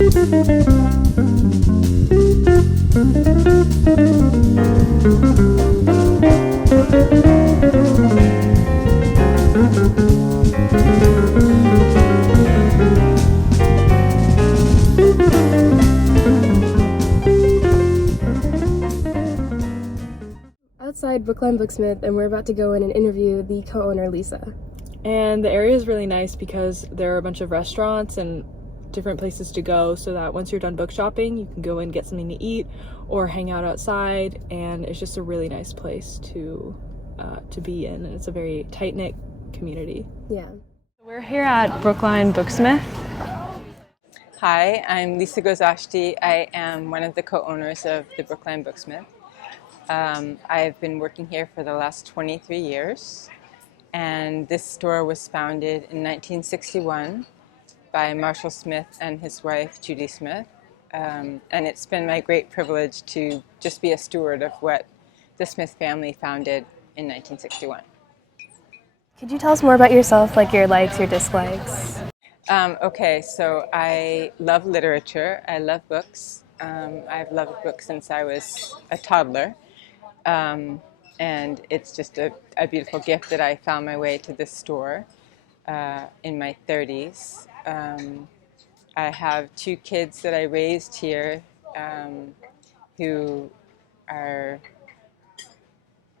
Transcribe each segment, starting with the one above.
Outside Brookline Booksmith, and we're about to go in and interview the co-owner, Lisa. And the area is really nice because there are a bunch of restaurants and different places to go, so that once you're done book shopping, you can go and get something to eat or hang out outside, and it's just a really nice place to be in, and it's a very tight-knit community. Yeah. We're here at Brookline Booksmith. Hi, I'm Lisa Gozashti. I am one of the co-owners of the Brookline Booksmith. I've been working here for the last 23 years, and this store was founded in 1961 by Marshall Smith and his wife, Judy Smith. And it's been my great privilege to just be a steward of what the Smith family founded in 1961. Could you tell us more about yourself, like your likes, your dislikes? Okay, so I love literature. I love books. I've loved books since I was a toddler. And it's just a beautiful gift that I found my way to this store in my 30s. I have two kids that I raised here who are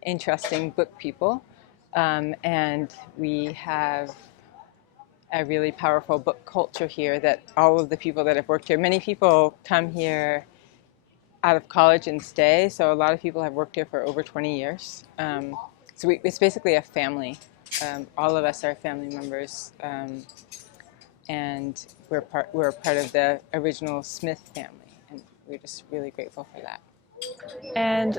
interesting book people, and we have a really powerful book culture here that all of the people that have worked here, many people come here out of college and stay, so a lot of people have worked here for over 20 years. So it's basically a family. All of us are family members, and we're a part of the original Smith family, and we're just really grateful for that. And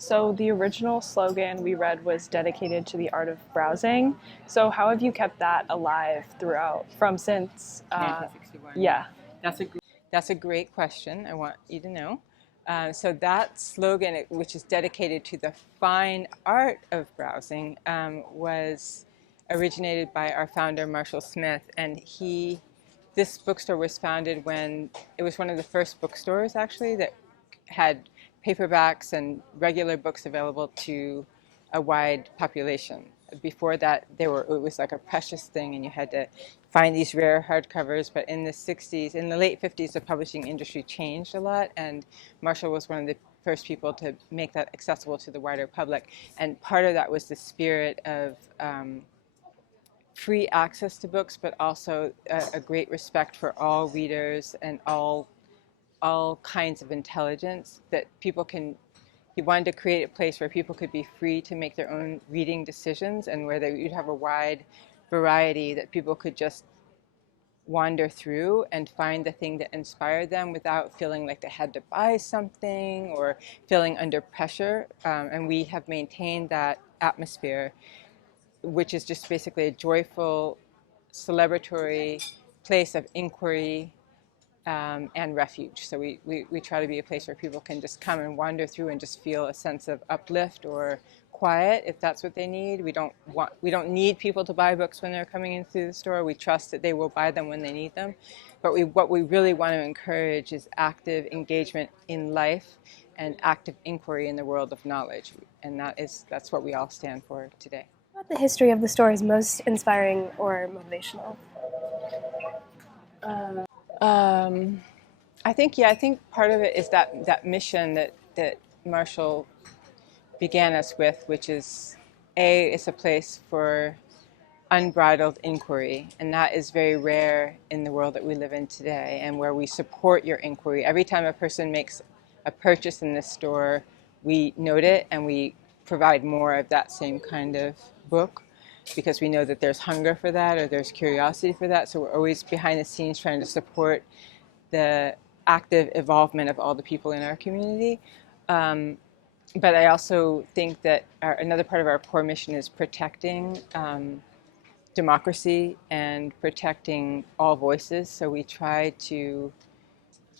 so the original slogan we read was dedicated to the art of browsing. So how have you kept that alive since 1961? Yeah. That's a great question. I want you to know. So that slogan, which is dedicated to the fine art of browsing, was originated by our founder, Marshall Smith. And this bookstore was founded when it was one of the first bookstores, actually, that had paperbacks and regular books available to a wide population. Before that, it was like a precious thing, and you had to find these rare hardcovers. But in the 60s, in the late 50s, the publishing industry changed a lot, and Marshall was one of the first people to make that accessible to the wider public. And part of that was the spirit of free access to books, but also a great respect for all readers and all kinds of intelligence, that people can. He wanted to create a place where people could be free to make their own reading decisions, and where you'd have a wide variety that people could just wander through and find the thing that inspired them without feeling like they had to buy something or feeling under pressure. And we have maintained that atmosphere, which is just basically a joyful, celebratory place of inquiry and refuge. So we try to be a place where people can just come and wander through and just feel a sense of uplift or quiet, if that's what they need. We don't need people to buy books when they're coming in through the store. We trust that they will buy them when they need them. But what we really want to encourage is active engagement in life and active inquiry in the world of knowledge. And that's what we all stand for today. What about the history of the store is most inspiring or motivational? I think part of it is that mission that Marshall began us with, which is it's a place for unbridled inquiry, and that is very rare in the world that we live in today, and where we support your inquiry. Every time a person makes a purchase in this store, we note it and we provide more of that same kind of book, because we know that there's hunger for that or there's curiosity for that. So we're always behind the scenes trying to support the active involvement of all the people in our community. But I also think that another part of our core mission is protecting democracy and protecting all voices. So we try to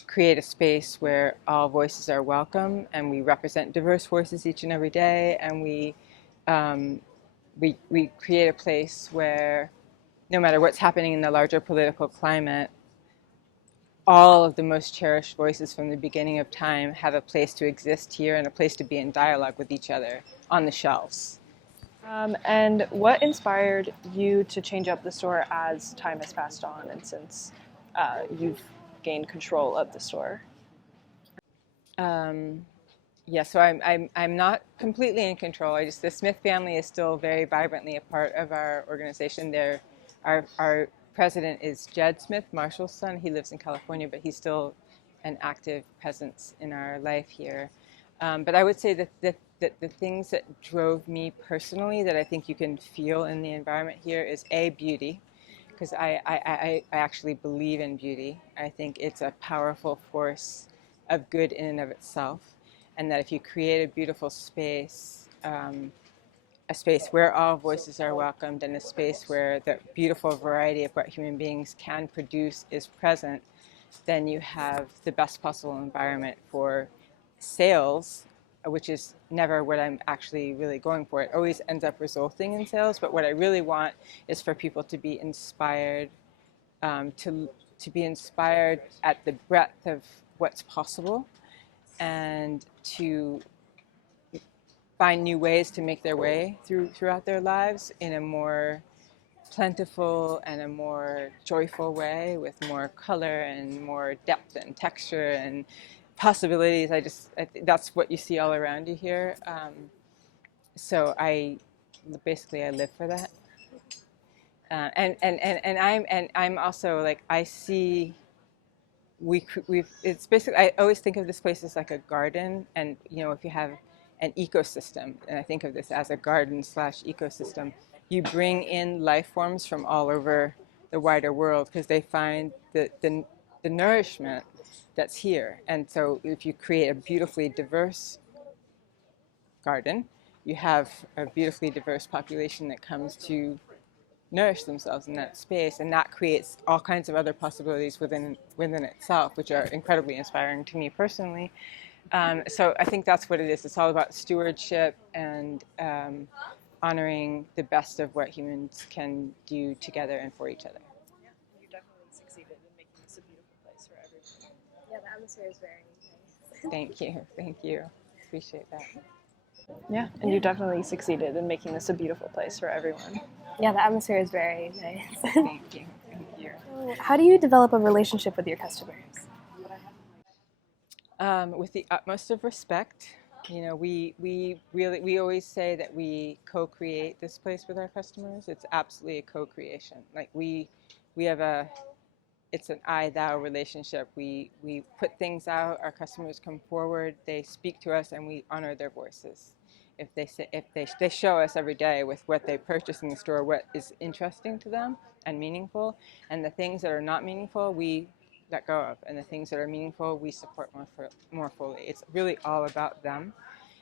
create a space where all voices are welcome, and we represent diverse voices each and every day, and we create a place where no matter what's happening in the larger political climate, all of the most cherished voices from the beginning of time have a place to exist here and a place to be in dialogue with each other on the shelves. And what inspired you to change up the store as time has passed on and since you've gained control of the store? Yeah, so I'm not completely in control. The Smith family is still very vibrantly a part of our organization. Our president is Jed Smith, Marshall's son. He lives in California, but he's still an active presence in our life here. But I would say that the things that drove me personally that I think you can feel in the environment here is beauty, because I actually believe in beauty. I think it's a powerful force of good in and of itself, and that if you create a beautiful space, a space where all voices are welcomed, and a space where the beautiful variety of what human beings can produce is present, then you have the best possible environment for sales, which is never what I'm actually really going for. It always ends up resulting in sales, but what I really want is for people to be inspired, to be inspired at the breadth of what's possible, and to find new ways to make their way throughout their lives in a more plentiful and a more joyful way, with more color and more depth and texture and possibilities. I think that's what you see all around you here. So I live for that. I'm also like, I see it's basically, I always think of this place as like a garden, and if you have an ecosystem, and I think of this as a garden slash ecosystem, you bring in life forms from all over the wider world because they find the nourishment that's here. And so if you create a beautifully diverse garden, you have a beautifully diverse population that comes to nourish themselves in that space, and that creates all kinds of other possibilities within itself, which are incredibly inspiring to me personally. So I think that's what it is. It's all about stewardship and honoring the best of what humans can do together and for each other. Yeah, you definitely succeeded in making this a beautiful place for everyone. Yeah, the atmosphere is very nice. Thank you. Appreciate that. Yeah, and you definitely succeeded in making this a beautiful place for everyone. Yeah, the atmosphere is very nice. Thank you. How do you develop a relationship with your customers? With the utmost of respect. We always say that we co-create this place with our customers. It's absolutely a co-creation. Like we have it's an I-thou relationship. We put things out, our customers come forward, they speak to us, and we honor their voices. If they show us every day with what they purchase in the store what is interesting to them and meaningful, and the things that are not meaningful we let go of, and the things that are meaningful we support more fully. It's really all about them,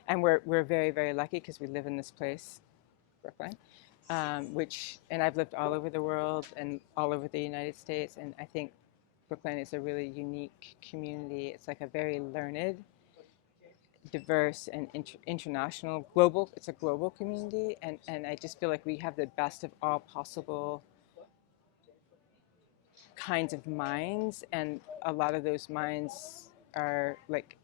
and we're very, very lucky because we live in this place, Brooklyn, and I've lived all over the world and all over the United States, and I think Brooklyn is a really unique community. It's like a very learned, diverse, and international, global. It's a global community, and I just feel like we have the best of all possible kinds of minds, and a lot of those minds are like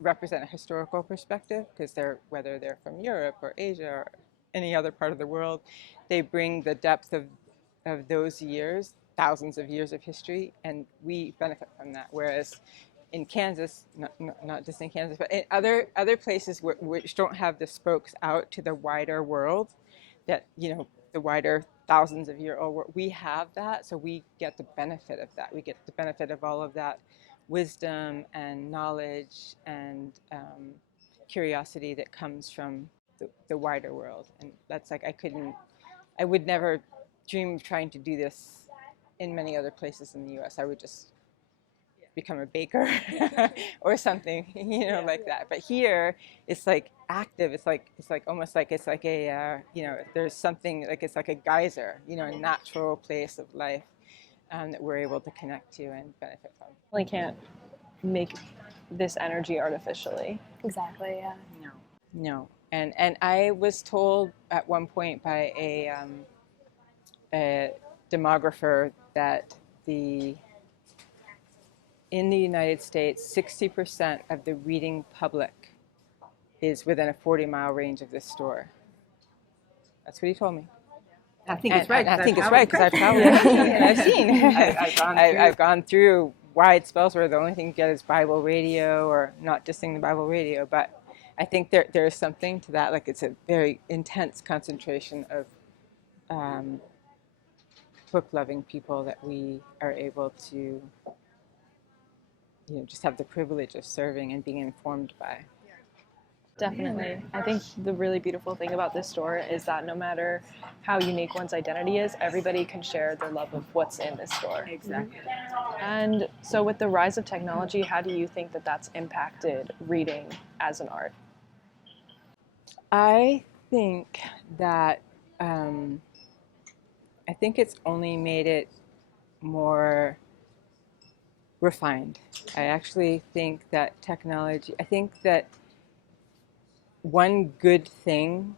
represent a historical perspective because whether they're from Europe or Asia or any other part of the world, they bring the depth of those years, thousands of years of history, and we benefit from that. Whereas in Kansas, not just in Kansas, but in other places which don't have the spokes out to the wider world, that the wider thousands of year old world, we have that, so we get the benefit of that. We get the benefit of all of that wisdom and knowledge and curiosity that comes from the wider world. And that's like, I would never dream of trying to do this in many other places in the U.S. I would just become a baker or something, like that. But here, it's like active. It's like almost like it's like a there's something like it's like a geyser, a natural place of life that we're able to connect to and benefit from. You can't make this energy artificially. Exactly, yeah. No. And I was told at one point by a demographer that in the United States, 60% of the reading public is within a 40-mile range of this store. That's what he told me. I think it's right. And I think it's I've right because I've traveled and I've seen. I've gone through wide spells where the only thing you get is Bible radio, or not dissing the Bible radio, but I think there is something to that. Like, it's a very intense concentration of book-loving people that we are able to, just have the privilege of serving and being informed by. Definitely. I think the really beautiful thing about this store is that no matter how unique one's identity is, everybody can share their love of what's in this store. Exactly. And so with the rise of technology, how do you think that that's impacted reading as an art? I think that I think it's only made it more refined. I actually think that I think that one good thing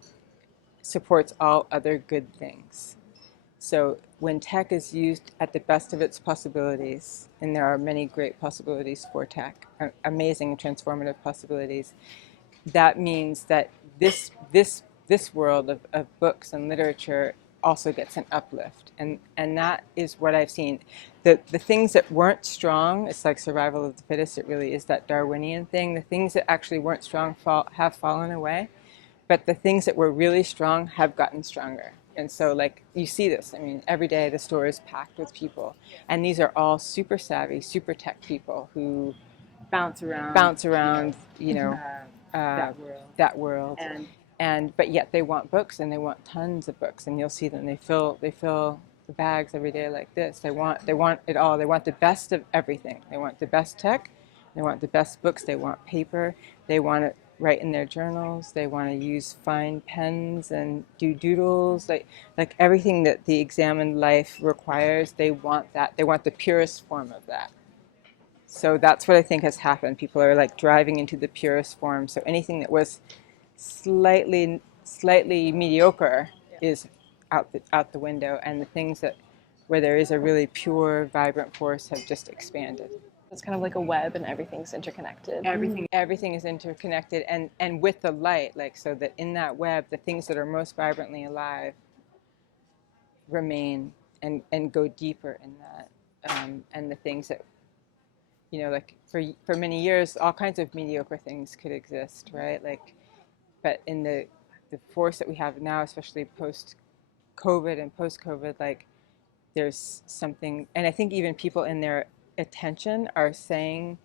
supports all other good things. So when tech is used at the best of its possibilities, and there are many great possibilities for tech, amazing transformative possibilities, that means that this world of books and literature also gets an uplift, and that is what I've seen. The things that weren't strong, it's like survival of the fittest. It really is that Darwinian thing. The things that actually weren't strong have fallen away, but the things that were really strong have gotten stronger. And so, like, you see this. I mean, every day the store is packed with people, and these are all super savvy, super tech people who Bounce around. That world. But yet they want books, and they want tons of books, and you'll see them. They fill the bags every day like this. They want it all. They want the best of everything. They want the best tech. They want the best books. They want paper. They want to write in their journals. They want to use fine pens and do doodles. Like everything that the examined life requires. They want that. They want the purest form of that. So that's what I think has happened. People are like driving into the purest form. So anything that was slightly mediocre is out the window, and the things where there is a really pure, vibrant force have just expanded. It's kind of like a web, and everything's interconnected. Everything is interconnected, and with the light, like, so that in that web, the things that are most vibrantly alive remain and go deeper in that, and the things that, like for many years, all kinds of mediocre things could exist, right? Like, but in the force that we have now, especially post-COVID and post-COVID, like, there's something, and I think even people in their attention are saying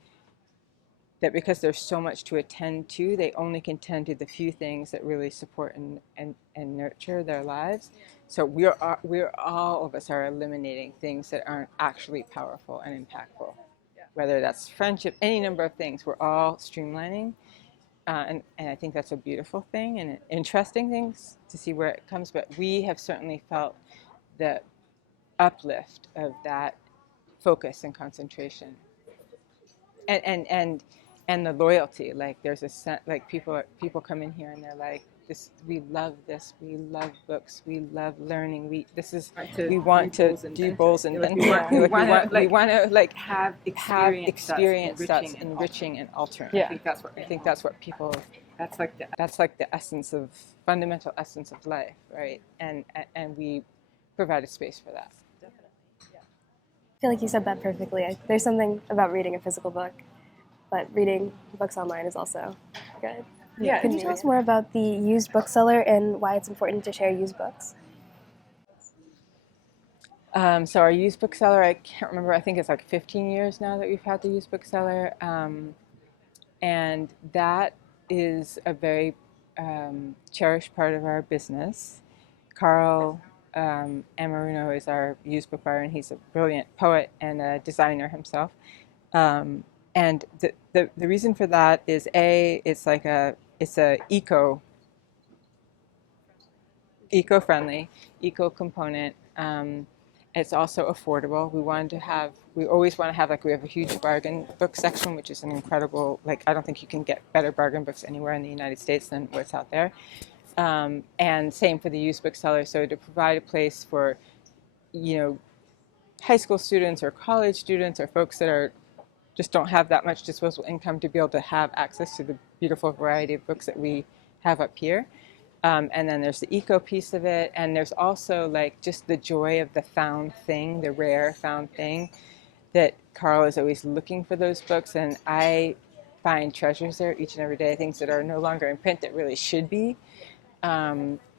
that because there's so much to attend to, they only can tend to the few things that really support and nurture their lives. So we're all of us are eliminating things that aren't actually powerful and impactful. Whether that's friendship, any number of things, we're all streamlining. And I think that's a beautiful thing and interesting thing to see where it comes. But we have certainly felt the uplift of that focus and concentration, and the loyalty. Like, there's a sense, like, people come in here and they're like, this, we love this, we love books, we love learning, we want to do bowls and then we want to like have experience that's enriching and altering. Yeah. I think that's what people. That's like the fundamental essence of life, right? And we provide a space for that. I feel like you said that perfectly. There's something about reading a physical book, but reading books online is also good. Yeah. Could you tell us more about the used bookseller and why it's important to share used books? So our used bookseller, I can't remember, I think it's like 15 years now that we've had the used bookseller. And that is a very cherished part of our business. Carl Amaruno is our used book buyer, and he's a brilliant poet and a designer himself. And the reason for that is, it's a eco-friendly, eco-component. It's also affordable. We always want to have, like, we have a huge bargain book section, which is an incredible, like, I don't think you can get better bargain books anywhere in the United States than what's out there. And same for the used bookseller. So to provide a place for, high school students or college students or folks that are just don't have that much disposable income to be able to have access to the beautiful variety of books that we have up here. And then there's the eco piece of it, and there's also like just the joy of the found thing, the rare found thing, that Carl is always looking for those books, and I find treasures there each and every day, things that are no longer in print that really should be,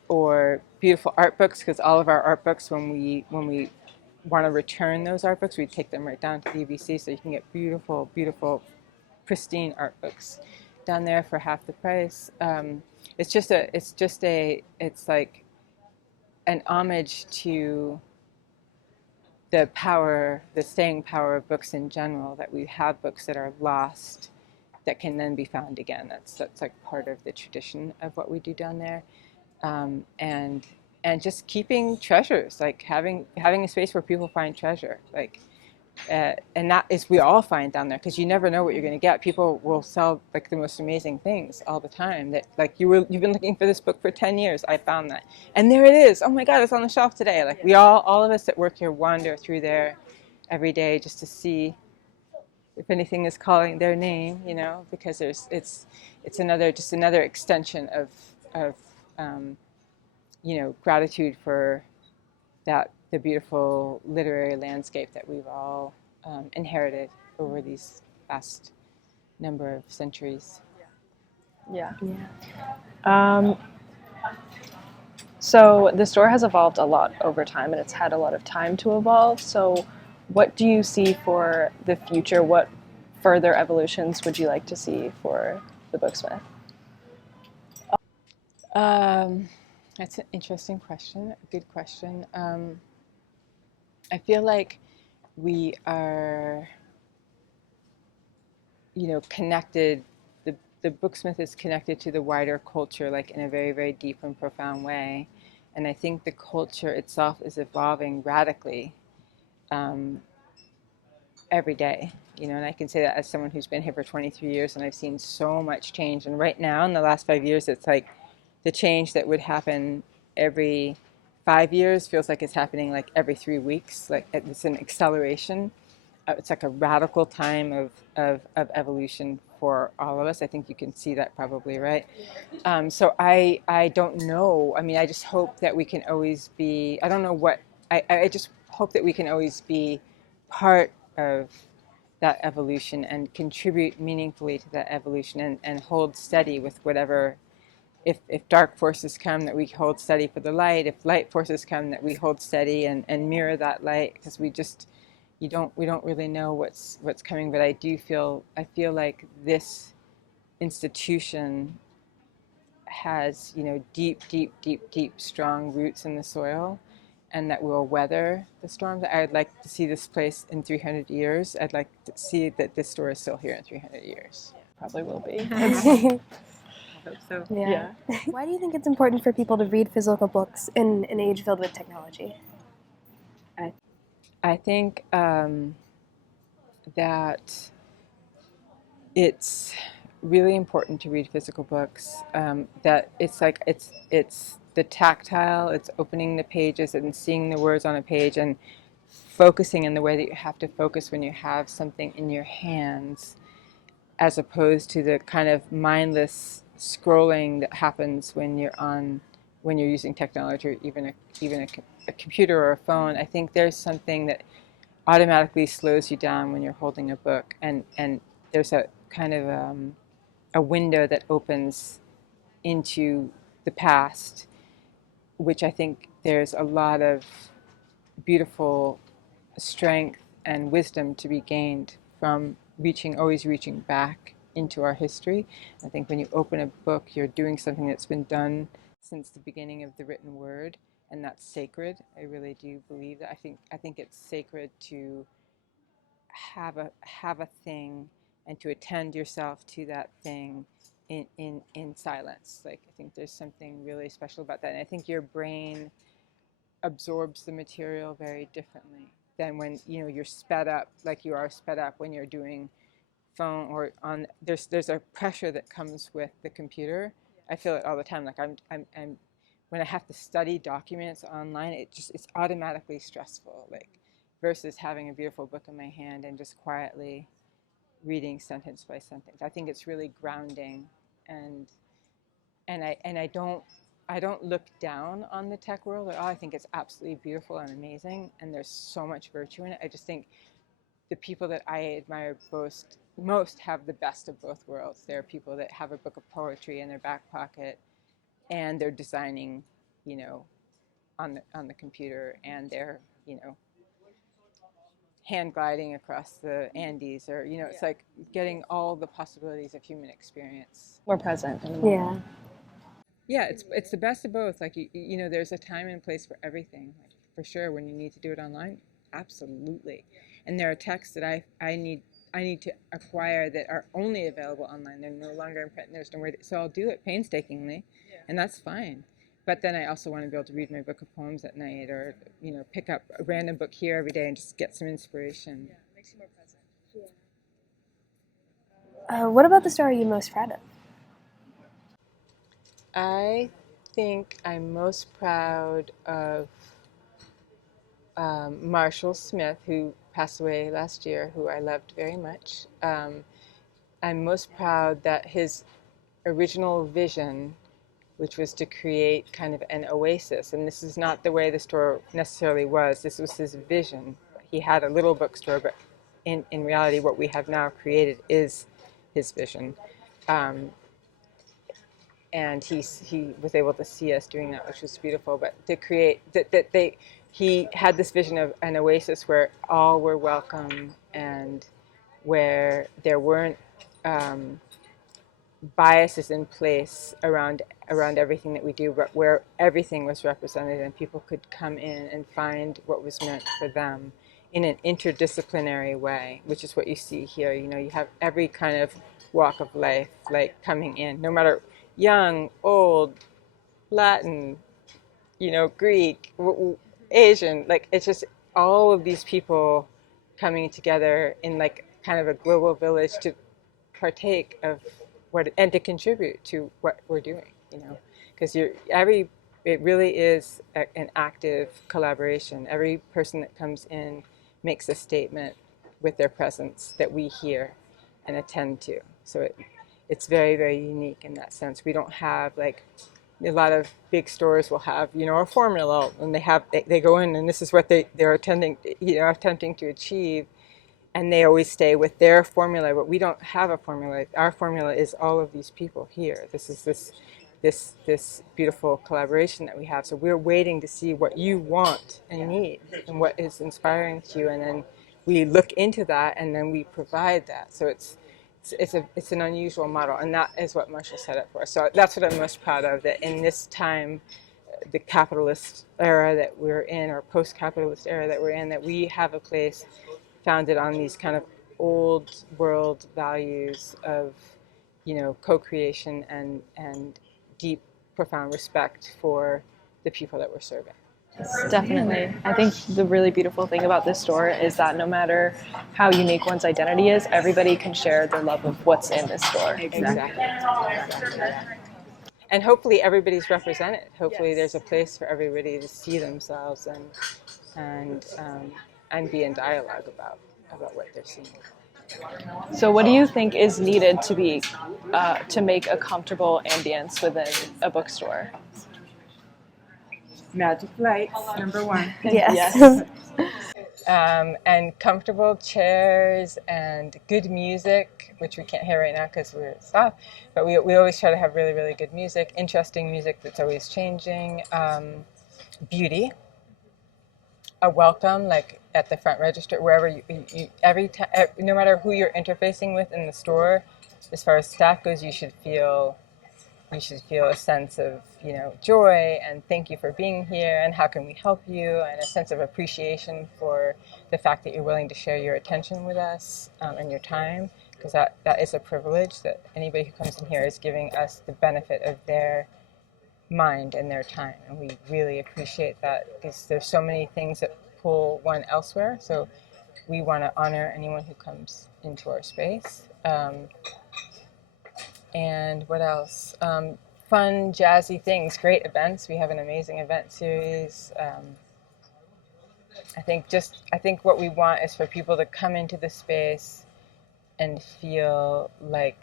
or beautiful art books, because all of our art books, when we want to return those art books, we take them right down to the UBC, so you can get beautiful, beautiful, pristine art books down there for half the price. It's like an homage to the power, the staying power of books in general, that we have books that are lost that can then be found again. That's like part of the tradition of what we do down there. And just keeping treasures, like having a space where people find treasure, like and that is, we all find down there, because you never know what you're going to get. People will sell like the most amazing things all the time, that like you've been looking for this book for 10 years, I found that, and there it is, oh my god, it's on the shelf today. Like we all of us that work here wander through there every day just to see if anything is calling their name, you know, because it's another extension of you know, gratitude for the beautiful literary landscape that we've all inherited over these past number of centuries. Yeah. Yeah. So the store has evolved a lot over time, and it's had a lot of time to evolve. So what do you see for the future? What further evolutions would you like to see for the Booksmith? That's an interesting question, a good question. I feel like we are, you know, connected, the Booksmith is connected to the wider culture, like in a very, very deep and profound way. And I think the culture itself is evolving radically every day, you know, and I can say that as someone who's been here for 23 years, and I've seen so much change. And right now, in the last 5 years, it's like the change that would happen every 5 years feels like it's happening like every 3 weeks. Like it's an acceleration. It's like a radical time of evolution for all of us. I think you can see that probably, right? So I don't know. I mean, I just hope that we can always be, I don't know what, I just hope that we can always be part of that evolution and contribute meaningfully to that evolution, and hold steady with whatever, if dark forces come, that we hold steady for the light. If light forces come, that we hold steady and mirror that light, because we don't really know what's coming. But I feel like this institution has, you know, deep strong roots in the soil, and that will weather the storms. I'd like to see this place in 300 years. I'd like to see that this store is still here in 300 years. Probably will be. I hope so. Yeah. Why do you think it's important for people to read physical books in an age filled with technology? I think that it's really important to read physical books. That it's like it's the tactile. It's opening the pages and seeing the words on a page, and focusing in the way that you have to focus when you have something in your hands, as opposed to the kind of mindless scrolling that happens when you're using technology, or even a computer or a phone. I think there's something that automatically slows you down when you're holding a book, and there's a kind of a window that opens into the past, which I think there's a lot of beautiful strength and wisdom to be gained from always reaching back into our history. I think when you open a book, you're doing something that's been done since the beginning of the written word, and that's sacred. I really do believe that. I think it's sacred to have a thing, and to attend yourself to that thing in silence. Like, I think there's something really special about that, and I think your brain absorbs the material very differently than when, you know, you're sped up, like you are sped up when you're doing phone or on. There's a pressure that comes with the computer. I feel it all the time. Like I'm when I have to study documents online, it's automatically stressful. Like, versus having a beautiful book in my hand and just quietly reading sentence by sentence. I think it's really grounding, and I don't look down on the tech world at all. I think it's absolutely beautiful and amazing, and there's so much virtue in it. I just think the people that I admire most have the best of both worlds. There are people that have a book of poetry in their back pocket, and they're designing, you know, on the computer, and they're, you know, hand gliding across the Andes, or, you know, it's like getting all the possibilities of human experience. More present in the moment. Yeah. Yeah, it's the best of both. Like, you know, there's a time and place for everything. Like, for sure, when you need to do it online, absolutely. And there are texts that I need to acquire that are only available online. They're no longer in print. And there's nowhere. So I'll do it painstakingly, and that's fine. But then I also want to be able to read my book of poems at night, or, you know, pick up a random book here every day and just get some inspiration. Yeah, it makes you more present. What about the store are you most proud of? I think I'm most proud of Marshall Smith, who passed away last year, who I loved very much. I'm most proud that his original vision, which was to create kind of an oasis, and this is not the way the store necessarily was, this was his vision. He had a little bookstore, but in reality what we have now created is his vision. And he was able to see us doing that, which was beautiful. But to create he had this vision of an oasis where all were welcome, and where there weren't biases in place around everything that we do, but where everything was represented, and people could come in and find what was meant for them in an interdisciplinary way, which is what you see here. You know, you have every kind of walk of life, like, coming in, no matter young, old, Latin, you know, Greek, Asian, like, it's just all of these people coming together in, like, kind of a global village to partake of what, and to contribute to what we're doing, you know, because it really is an active collaboration. Every person that comes in makes a statement with their presence that we hear and attend to. So it's very, very unique in that sense. We don't have, like, a lot of big stores will have, you know, a formula, and they go in and this is what they're attempting to achieve, and they always stay with their formula. But we don't have a formula. Our formula is all of these people here. This is this beautiful collaboration that we have. So we're waiting to see what you want and need and what is inspiring to you, and then we look into that and then we provide that. So it's an unusual model, and that is what Marshall set up for us. So that's what I'm most proud of, that in this time, the capitalist era that we're in, or post-capitalist era that we're in, that we have a place founded on these kind of old world values of, you know, co-creation and deep, profound respect for the people that we're serving. Definitely. I think the really beautiful thing about this store is that no matter how unique one's identity is, everybody can share their love of what's in this store. Exactly. And hopefully everybody's represented. Hopefully there's a place for everybody to see themselves and be in dialogue about what they're seeing. So what do you think is needed to make a comfortable ambience within a bookstore? Magic lights, number one. Yes. And comfortable chairs and good music, which we can't hear right now because we're soft, but we always try to have really, really good music, interesting music that's always changing, beauty, a welcome, like at the front register, wherever you every time, no matter who you're interfacing with in the store, as far as staff goes, you should feel a sense of, you know, joy and thank you for being here and how can we help you, and a sense of appreciation for the fact that you're willing to share your attention with us and your time, because that is a privilege, that anybody who comes in here is giving us the benefit of their mind and their time, and we really appreciate that, because there's so many things that pull one elsewhere. So we want to honor anyone who comes into our space. And what else? Fun, jazzy things, great events. We have an amazing event series. I think what we want is for people to come into the space and feel like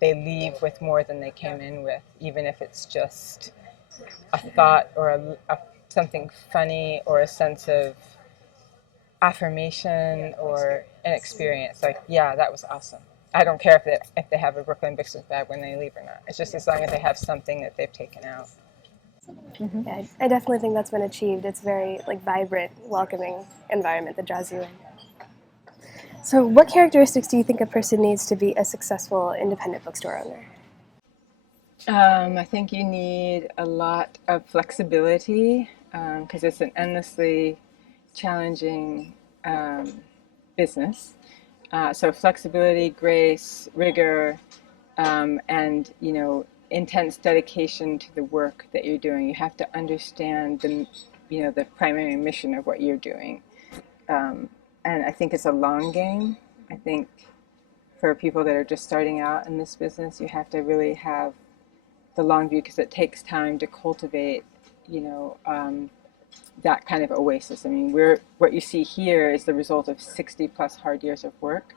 they leave with more than they came in with, even if it's just a thought or something funny or a sense of affirmation or an experience. Like, yeah, that was awesome. I don't care if they have a Brooklyn Booksmith bag when they leave or not. It's just as long as they have something that they've taken out. Yeah, I definitely think that's been achieved. It's very like vibrant, welcoming environment that draws you in. So, what characteristics do you think a person needs to be a successful independent bookstore owner? I think you need a lot of flexibility because it's an endlessly challenging business. So flexibility, grace, rigor, and intense dedication to the work that you're doing. You have to understand the primary mission of what you're doing, and I think it's a long game. I think for people that are just starting out in this business, you have to really have the long view because it takes time to cultivate, that kind of oasis. I mean, what you see here is the result of 60 plus hard years of work.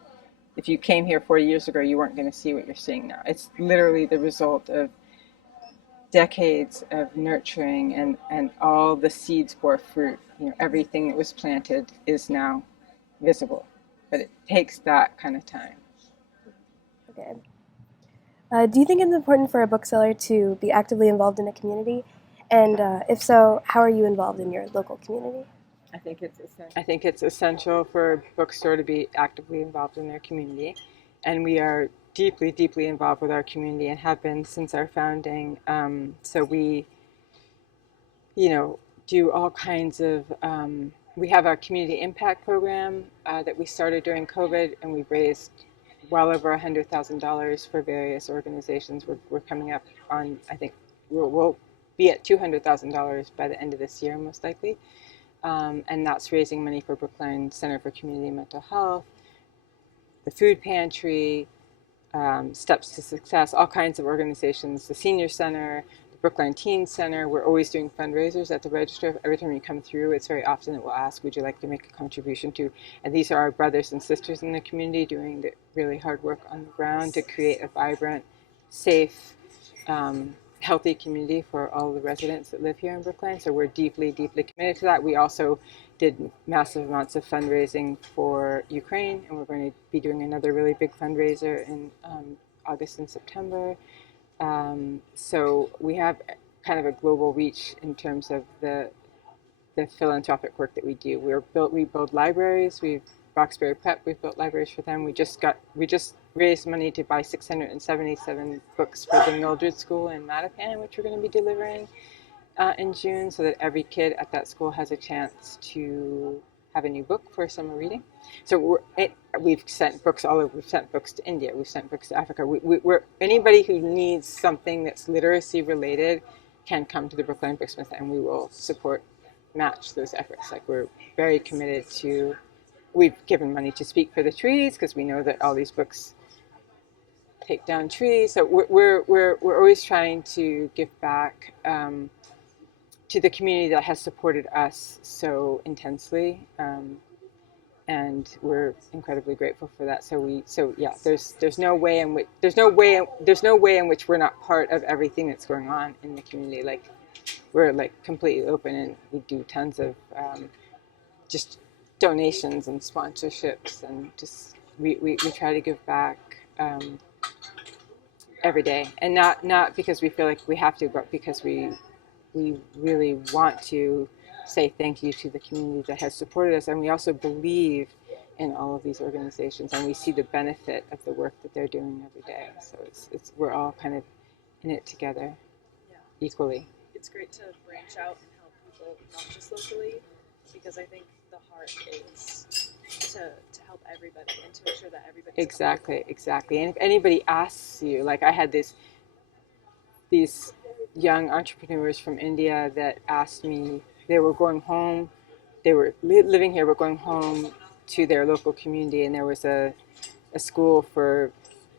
If you came here 40 years ago, you weren't going to see what you're seeing now. It's literally the result of decades of nurturing, and all the seeds bore fruit. Everything that was planted is now visible, but it takes that kind of time. Okay. Do you think it's important for a bookseller to be actively involved in a community? And if so, how are you involved in your local community? I think it's essential for a bookstore to be actively involved in their community, and we are deeply, deeply involved with our community and have been since our founding. So we, do all kinds of. We have our community impact program that we started during COVID, and we've raised well over $100,000 for various organizations. We're coming up on, I think, we'll be at $200,000 by the end of this year, most likely. And that's raising money for Brookline Center for Community Mental Health, the Food Pantry, Steps to Success, all kinds of organizations, the Senior Center, the Brookline Teen Center. We're always doing fundraisers at the register. Every time you come through, it's very often that we'll ask, would you like to make a contribution to? And these are our brothers and sisters in the community doing the really hard work on the ground to create a vibrant, safe, healthy community for all the residents that live here in Brookline. So we're deeply, deeply committed to that. We also did massive amounts of fundraising for Ukraine, and we're going to be doing another really big fundraiser in August and September. So we have kind of a global reach in terms of the philanthropic work that we do. We build libraries. Roxbury Prep, we've built libraries for them. We just raised money to buy 677 books for the Mildred School in Mattapan, which we're going to be delivering in June, so that every kid at that school has a chance to have a new book for summer reading. So we've sent books all over. We've sent books to India. We've sent books to Africa. We're anybody who needs something that's literacy related can come to the Brookline Booksmith, and we will match those efforts. Like, we're very committed to. We've given money to Speak for the Trees because we know that all these books take down trees. So we're always trying to give back to the community that has supported us so intensely, and we're incredibly grateful for that. There's no way in which we're not part of everything that's going on in the community. Like, we're like completely open, and we do tons of just donations and sponsorships, and just we try to give back every day, and not because we feel like we have to, but because we really want to say thank you to the community that has supported us, and we also believe in all of these organizations, and we see the benefit of the work that they're doing every day. So it's we're all kind of in it together, equally. It's great to branch out and help people, not just locally, because I think the heart is to help everybody and to ensure that everybody. Exactly. And if anybody asks you, like, I had these young entrepreneurs from India that asked me, they were going home, they were living here but going home to their local community, and there was a school for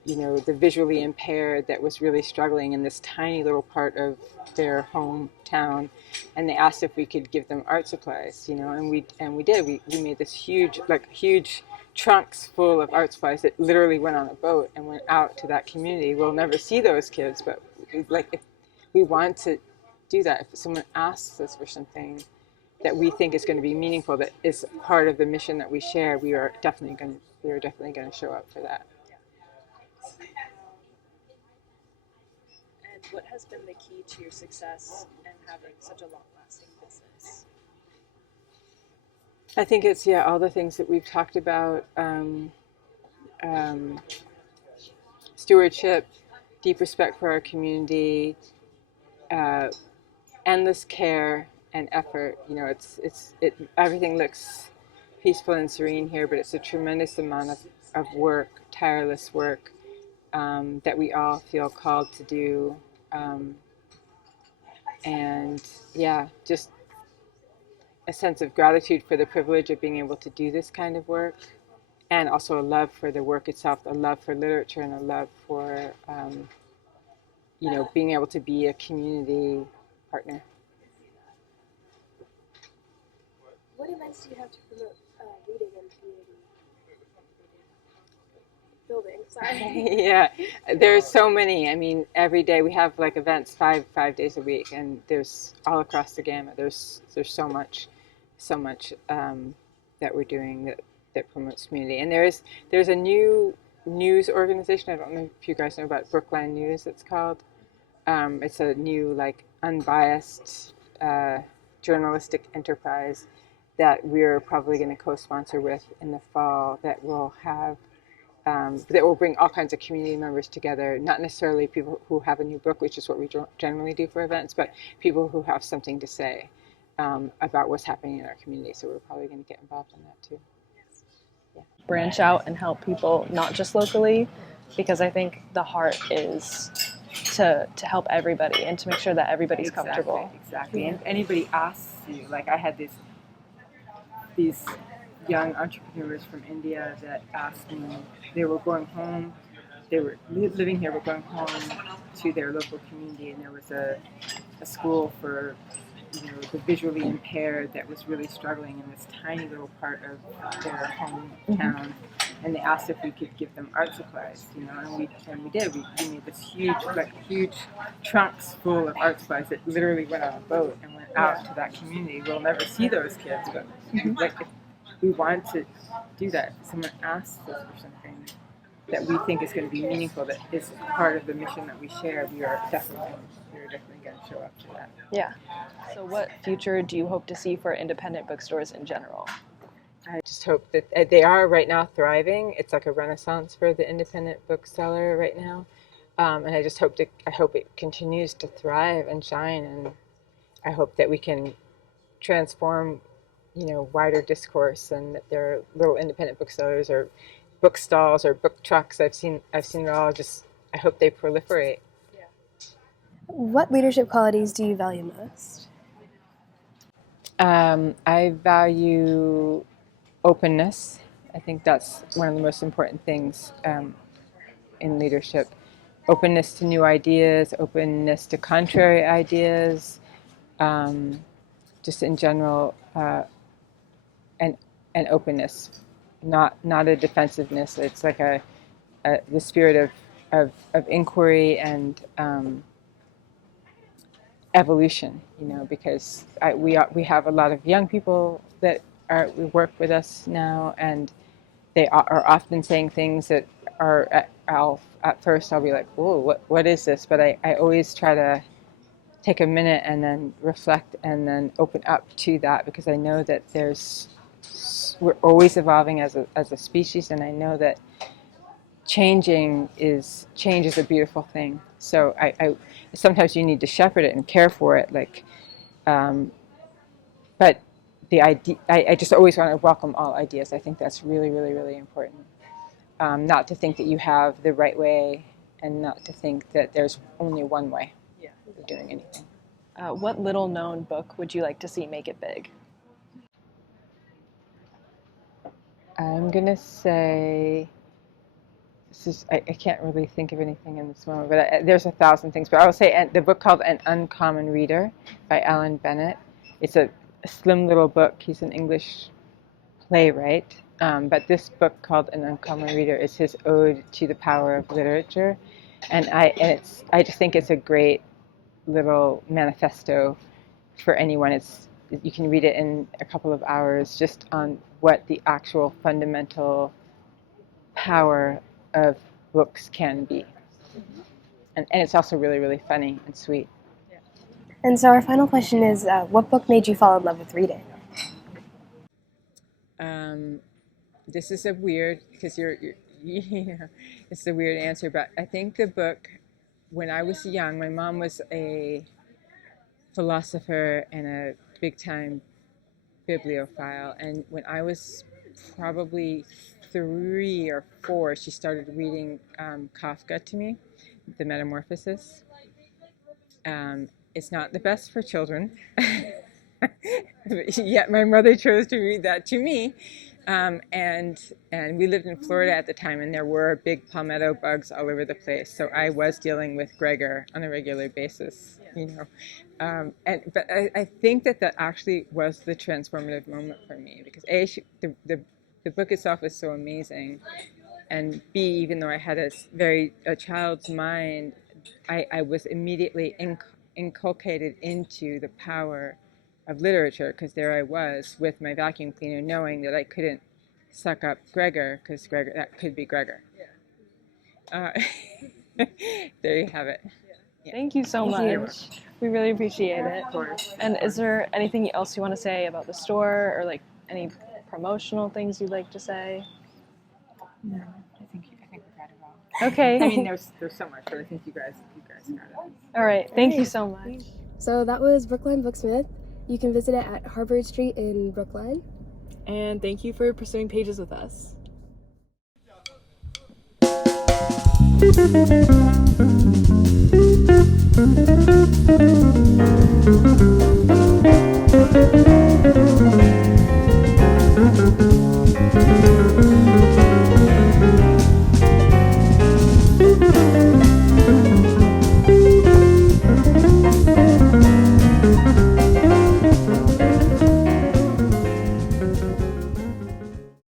the visually impaired that was really struggling in this tiny little part of their hometown, and they asked if we could give them art supplies, and we did. We made this huge trunks full of art supplies that literally went on a boat and went out to that community. We'll never see those kids, but like if we want to do that, if someone asks us for something that we think is going to be meaningful, that is part of the mission that we share, we are definitely going to show up for that. And what has been the key to your success and having such a long-lasting business? I think it's all the things that we've talked about: stewardship, deep respect for our community, endless care and effort. You know, everything looks peaceful and serene here, but it's a tremendous amount of work, tireless work, that we all feel called to do, and just a sense of gratitude for the privilege of being able to do this kind of work, and also a love for the work itself, a love for literature, and a love for being able to be a community partner. What events do you have to promote reading and community building? Sorry. Yeah, there's so many. I mean, every day we have like events five days a week, and there's all across the gamut. There's so much that we're doing that promotes community. And there's a new news organization. I don't know if you guys know about Brookline News. It's called. It's a new like unbiased journalistic enterprise that we're probably going to co-sponsor with in the fall. That will have. That will bring all kinds of community members together, not necessarily people who have a new book, which is what we generally do for events, but people who have something to say about what's happening in our community. So we're probably going to get involved in that too. Yeah. Branch out and help people, not just locally, because I think the heart is to help everybody and to make sure that everybody's comfortable. Exactly. And if anybody asks you, like I had these young entrepreneurs from India that asked me, they were going home, they were living here, but going home to their local community, and there was a school for the visually impaired that was really struggling in this tiny little part of their hometown, and they asked if we could give them art supplies, and we did. We made this huge trunks full of art supplies that literally went on a boat and went out to that community. We'll never see those kids, but if we want to do that. If someone asks us for something that we think is going to be meaningful, that is part of the mission that we share, we are definitely going to show up to that. Yeah. So what future do you hope to see for independent bookstores in general? I just hope that they are right now thriving. It's like a renaissance for the independent bookseller right now, and I just hope it continues to thrive and shine, and I hope that we can transform wider discourse, and that there are little independent booksellers or book stalls or book trucks. I've seen it all. Just I hope they proliferate. Yeah. What leadership qualities do you value most? I value openness. I think that's one of the most important things in leadership. Openness to new ideas, openness to contrary ideas, just in general. And openness, not a defensiveness. It's like the spirit of inquiry and evolution. Because we have a lot of young people that we work with us now, and they are often saying things that are at first I'll be like, whoa, what is this? But I always try to take a minute and then reflect and then open up to that, because I know that we're always evolving as a species, and I know that change is a beautiful thing. So I sometimes you need to shepherd it and care for it, but the idea, I just always want to welcome all ideas. I think that's really, really, really important. Not to think that you have the right way, and not to think that there's only one way of doing anything. What little-known book would you like to see make it big? I'm going to say, I can't really think of anything in this moment, but there's 1,000 things. But I will say the book called An Uncommon Reader by Alan Bennett. It's a slim little book. He's an English playwright, But this book called An Uncommon Reader is his ode to the power of literature, and I just think it's a great little manifesto for anyone. You can read it in a couple of hours, just on what the actual fundamental power of books can be. And it's also really, really funny and sweet. And so our final question is, what book made you fall in love with reading? This is a weird, because it's a weird answer, but I think the book, when I was young, my mom was a philosopher and a big-time bibliophile, and when I was probably 3 or 4, she started reading Kafka to me, The Metamorphosis. It's not the best for children, yet my mother chose to read that to me. And we lived in Florida at the time, and there were big palmetto bugs all over the place. So I was dealing with Gregor on a regular basis, But I think that actually was the transformative moment for me, because the book itself was so amazing, and B, even though I had a child's mind, I was immediately inculcated into the power of literature, because there I was with my vacuum cleaner, knowing that I couldn't suck up Gregor, because that could be Gregor. There you have it. Yeah. Thank you so much. We really appreciate it. Of course. And is there anything else you want to say about the store, or like any promotional things you'd like to say? No, I think we got it all. Okay. I mean, there's so much, but I think you guys got it. All right. Thank you so much. So that was Brookline Booksmith. You can visit it at Harvard Street in Brookline. And thank you for pursuing Pages with us. Thank you.